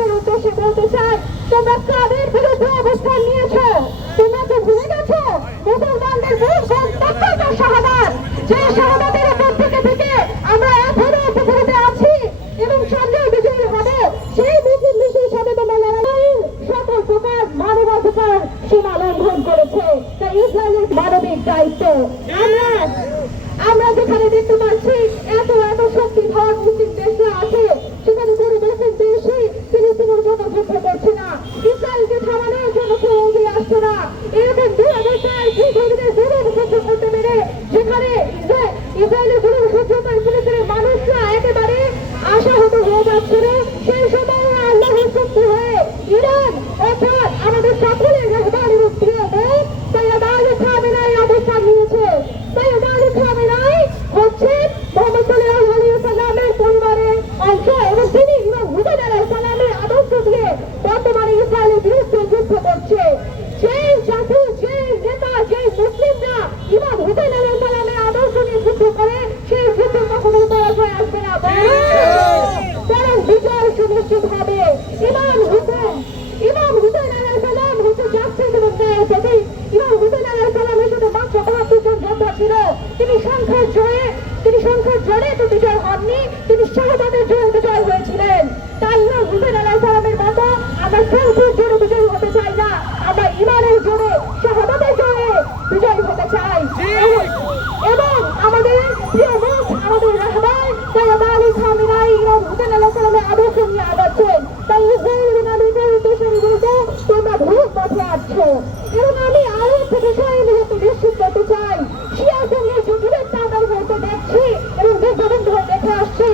ভারতের উদ্দেশ্যে বলতে চাই, তোমরা কাদের বিরুদ্ধে অবস্থান নিয়েছো? তোমরা তো ভুলে গেছো মুসলমানদের মূল বক্তব্য শাহাদাত, যে শাহাদাতের উপর থেকে আমরা এখনো পৃথিবীতে আছি এবং সামনে বিজয়ী হবে। সেই বিজয় হিসাবে তোমরা লড়াই সকল প্রকার মানবাধিকার সীমা লঙ্ঘন করেছে। তাই ইসরায়েলের মানবিক দায়িত্ব আমরা যেখানে দেখতে পাচ্ছি এত শক্তিধর মুসলিম দেশরা আছে, সেখানে কোনো মুসলিম দেশই ফিলিস্তিনের জন্য যুদ্ধ করছে না, ইসরায়েলকে থামানোর জন্য কেউ এগিয়ে আসছে না। এরকম দুরবস্থায় ফিলিস্তিনের জুলুম সহ্য করতে পেরে যেখানে ইসরায়েলের জুলুম সহ্য করে ফিলিস্তিনের মানুষরা একেবারে আশাহত হয়ে যাচ্ছিল, সেই সময় আল্লাহর শক্তি হয়ে ইরান অর্থাৎ আমাদের সকলের রাহবারের প্রিয় দেশ সাইয়েদ আলী খামেনাই অবস্থান নিয়েছে। সাইয়েদ আলী খামেনাই হচ্ছেন মুহাম্মদ সাল্লাল্লাহু আলাইহি ওয়াসাল্লামের পরিবারের অংশ এবং তিনি ইমাম হুসাইন আলাইহিস সালামের আদর্শ দিয়ে বর্তমানে ইসরায়েলের বিরুদ্ধে যুদ্ধ করছে। সেই জাতি, সেই নেতা, সেই মুসলিমরা ইমাম হুসাইন আলাইহিস সালামের আদর্শ নিয়ে যুদ্ধ করে, সেই যুদ্ধ কখনো পরাজয় আসবে না, বরং বিজয় সুনিশ্চিত হবে। ইমাম হুসাইন আলাইহিস সালাম হচ্ছে জাতির এবং ন্যায়ের প্রতীক। ইমাম হুসাইন আলাইহিস সালামের সাথে মাত্র ৭২ জন যোদ্ধা ছিল। তিনি সংখ্যার জোরে তো বিজয় হননি, তিনি শাহাদাতের জোরে বিজয় হয়েছিলেন। তাই ইমাম হুসাইন আলাইহিস সালামের মতো আমরা সংখ্যার জোরে বিজয়ী হতে চাই না, আমরা ইমানের জোরে, শাহাদাতের জোরে বিজয়ী হতে চাই। এবং আমাদের প্রিয় মুখ, আমাদের রাহবার সাইয়েদ আলী খামেনাই ইমাম হুসাইন আলাইহিস সালামের আদর্শ নিয়ে আগাচ্ছেন। তাই ইসরায়েলের নাবিকের উদ্দেশ্যে বলতে তোমরা ভুল পথে আছো। এবং আমি আরো একটা বিষয় মূলত নিশ্চিত করতে চাই, শিয়া সঙ্গের যে ডিরেক্ট আমরা হতে দেখছি এবং দীর্ঘদিন ধরে দেখে আসছি,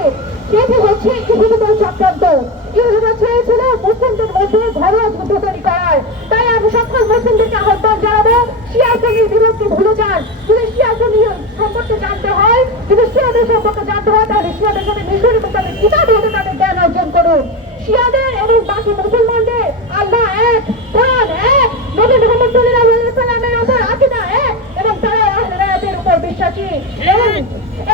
সেটি হচ্ছে ইহুদিদের চক্রান্ত। ইহুদিরা চেয়েছিল মুসলিমদের মধ্যে ঘরোয়া যুদ্ধ তৈরি করার। তাই আমি সকল মুসলিমদেরকে আহ্বান জানাবো, শিয়া সঙ্গের বিরুদ্ধে ভুলে যান। যদি শিয়া সঙ্গীর সম্পর্কে জানতে হয়, যদি শিয়াদের সম্পর্কে জানতে হয়, তাহলে শিয়াদের সাথে মিশরে তাদের কিতাব হতে তাদের জ্ঞান অর্জন করুন। শিয়াদের এবং বাকি মুসলমানদের আল্লাহ এক, কোরআন এক, নবী মুহাম্মদ সাল্লাল্লাহু আলাইহি ওয়াসাল্লামের উপর আকীদা এক এবং তারা আহলে বায়াতের উপর বিশ্বাসী।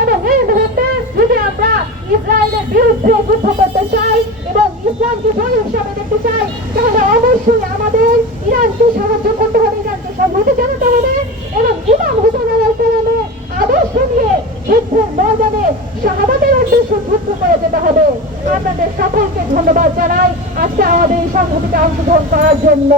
এবং এই মুহূর্তে যদি আমরা ইসরায়েলের বিরুদ্ধে যুদ্ধ করতে চাই এবং ইসলামকে জয় হিসাবে দেখতে চাই, তাহলে অবশ্যই আমাদের ইরানকে সাহায্য করতে হবে, ইরানকে সংহতি জানাতে হবে এবং ইমাম হুসাইন আলাইহিস সালামের আদর্শ নিয়ে যুদ্ধের ময়দানে শাহাদাতের উদ্দেশ্যে যুদ্ধ করে যেতে হবে। আপনাদের সকলকে ধন্যবাদ জানাই আজকে আমাদের এই সংহতিতে অংশগ্রহণ করার জন্য।